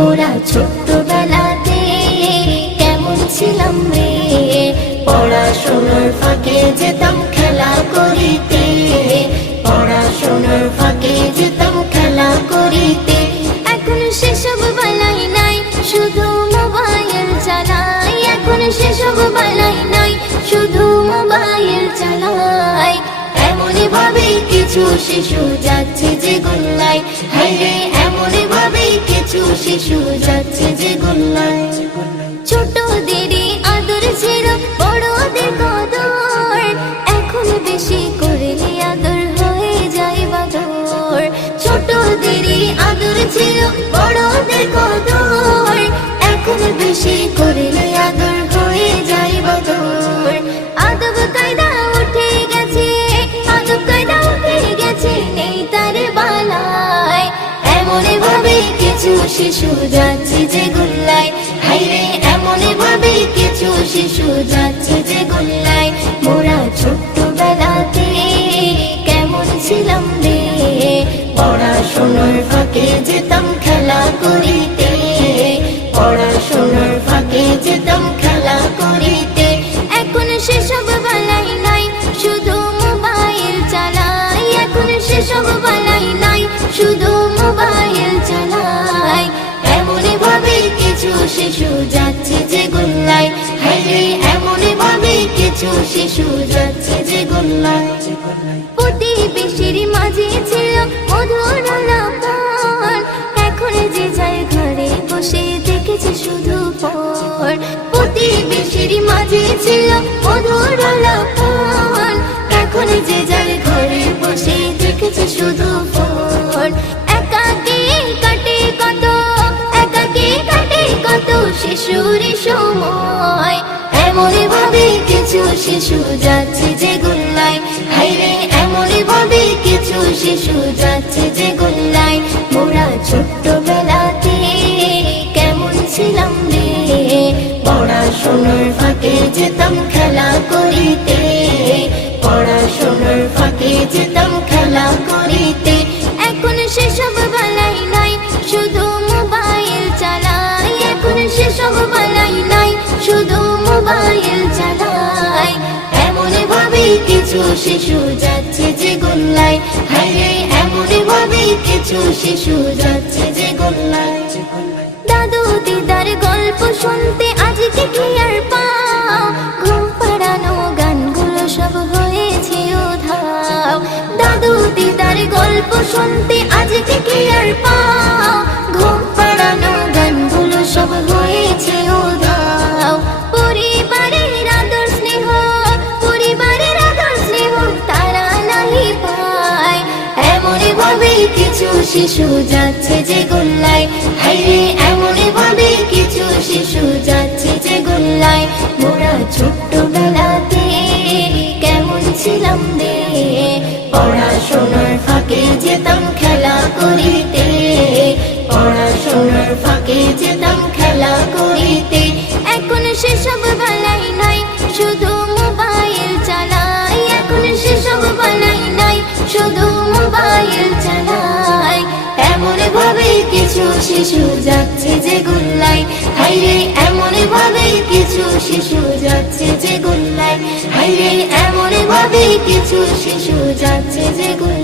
মোরা ছোট্টবেলাতে কেমন ছিলাম রে, পড়াশোনার ফাঁকে যেতাম খেলা করিতে, পড়াশোনার ফাঁকে যেতাম খেলা করিতে। এখন সেসব বেলাই নাই, শুধু মোবাইল চালাই। এখন সেসব বেলাই নাই, শুধু মোবাইল চালাই। এমনই ভাবে কিছু শিশু যাচ্ছে যে গোল্লায়, হায়রে এমনই ভাবে কিছু শিশু যাচ্ছে যে গোল্লায়। ছোটদেরই আদর ছিল বড়দের কদর, এখন বেশি করলে আদর হয়ে যায় বাদর। ছোটদেরই আদর ছিল বড়দের কদর, এখন বেশি করলে আদর হয়ে যায় বাদর। আদব কায়দা উঠে গেছে, আদব কায়দা উঠে গেছে, নেই তার বালায়। এমনই ভাবে কিছু শিশু যাচ্ছে যে গোল্লায়, হায়রে এমনই ভাবে কিছু শিশু যাচ্ছে যে গোল্লায়। মোরা ছোট্টবেলাতে কেমন ছিলাম রে, পড়াশোনার ফাঁকে যেতাম খেলা করিতে, পড়াশোনার ফাঁকে যেতাম খেলা করিতে। এখন সেসব বেলাই নাই, শুধু মোবাইল চালাই। এখন সেসব বেলাই নাই, শুধু মোবাইল চালাই। এমনই ভাবে কিছু শিশু যাচ্ছে যে গোল্লায়, হায়রে এমনই ভাবে কিছু শিশু যাচ্ছে যে গোল্লায়। প্রতিবেশীর মাঝে ছিল মধুর আলাপন, এখন যে যায় ঘরে বসে দেখেছে শুধু ফোন। প্রতিবেশীর মাঝে ছিল মধুর আলাপন, এখন যে যায় ঘরে বসে দেখেছে শুধু ফোন। একাকী কাটে কত, একাকী কাটে কত শিশুর সময়। এমনই ভাবে কিছু শিশু যাচ্ছে যে গোল্লায়, হায়রে এমনই ভাবে কিছু শিশু যাচ্ছে যে গোল্লায়। মোরা ছোট্টবেলাতে কেমন ছিলাম রে, পড়াশোনার ফাঁকে যেতাম খেলা করিতে, পড়াশোনার ফাঁকে যেতাম খেলা করিতে। এখন সেসব বেলাই নাই, শুধু মোবাইল চালাই। এখন সেসব বেলাই নাই, শুধু মোবাইল চালাই। এমনই ভাবে কিছু শিশু যাচ্ছে যে গোল্লায়, হায়রে এমনই ভাবে কিছু শিশু যাচ্ছে যে গোল্লায়। দাদু দিদার গল্প শুনতে আজকে কি আর পাও, ঘুম পাড়ানো গানগুলো সব হয়েছে উধাও। দাদু দিদার গল্প শুনতে আজকে কি আর পাও, ঘুম পাড়ানো গানগুলো সব হয়েছে উধাও। পরিবারের আদর স্নেহ, পরিবারের আদর স্নেহ তারা নাহি পায়। এমনই ভাবে কিছু শিশু যাচ্ছে যে গোল্লায়, হায়রে এমনই ভাবে কিছু শিশু যাচ্ছে যে গোল্লায়। মোরা ছোট্টবেলাতে কেমন ছিলাম রে, পড়াশোনার ফাঁকে যেতাম খেলা করিতে, পড়াশোনার ফাঁকে যেতাম খেলা করিতে। এখন সেসব বেলাই নাই, শুধু মোবাইল চালাই। এখন সেসব বেলাই নাই, শুধু মোবাইল চালাই। এমনই ভাবে কিছু শিশু যাচ্ছে যে গোল্লায়, হায়রে এমনই ভাবে কিছু শিশু যাচ্ছে যে গোল্লায়, হায়রে এমনই ভাবে কিছু শিশু যাচ্ছে যে গোল্লায়।